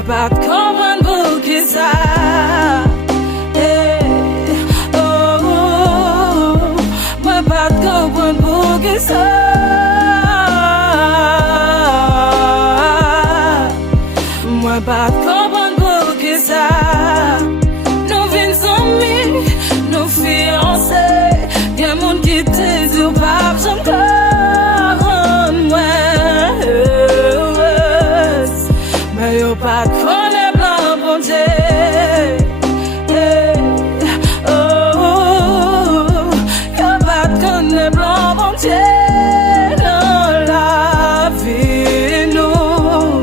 Mwen pat kompren pou ki sa. Mwen pat kompren pou ki sa. Mwen pat kompren pou ki sa. Nou vin zami, nou fiancé. Gen moun ki te zi ou pap jom karon mwen heureuse. Men yo pat kone blan Bondye. Yo pat kone blan Bondye dans la vie nou.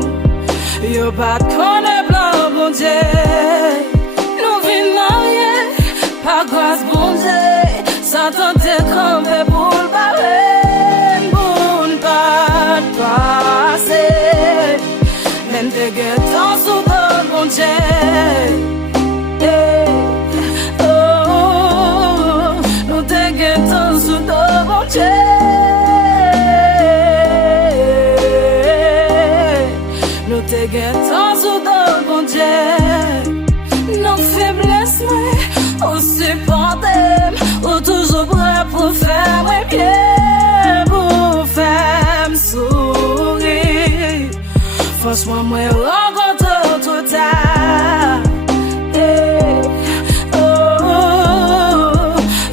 Yo pat kone blan Bondye. Nou vin marye, pa gras Bondye. Satan te kampe pou l'pare, pou n'pat pase. Men te getan sou bon Bondye. Nou te getan sou bon Bondye. Nou te getan sou bon Bondye. Non faiblesse mwen, ou supportem, ou toujours prêt pour faire mwen bien, pour faire m'sourire. Franchement, mwen rencontre tout ça.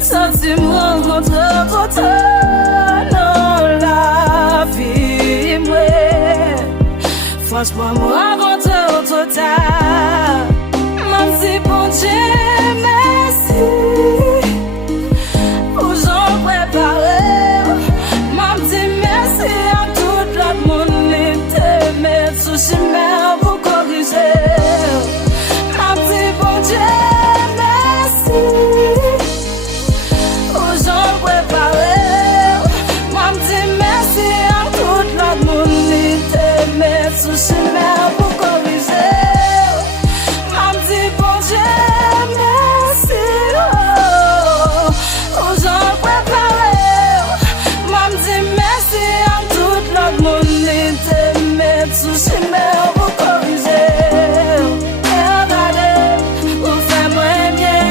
Senti m'rencontre tout ça dans la vie mwen. Franchement, mwen rencontre tout ça. M'am di Bondye merci. Ou j'en préparé. M'am di merci à tout le monde qui t'aime sous chemin pour corriger. M'am di Bondye merci. Ou j'en préparé. M'am di merci à tout le monde qui t'aime sous chemin pour corriger. M'am di Bondye merci. Ou j'en préparé. M'am di merci à tout le monde qui t'aime sous chemin pour corriger. Et regardez, ou fait moins bien.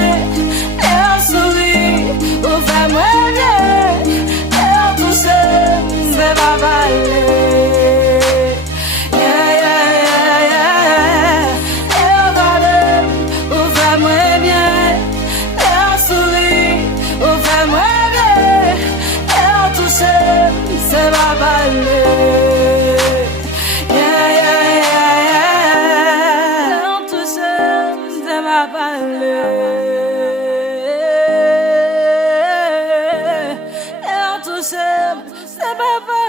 Et on sourit, ou fait moins bien. Et on touche, c'est pas parler. C'est ma balai. On touche, c'est ma balai. On touche, c'est ma balai.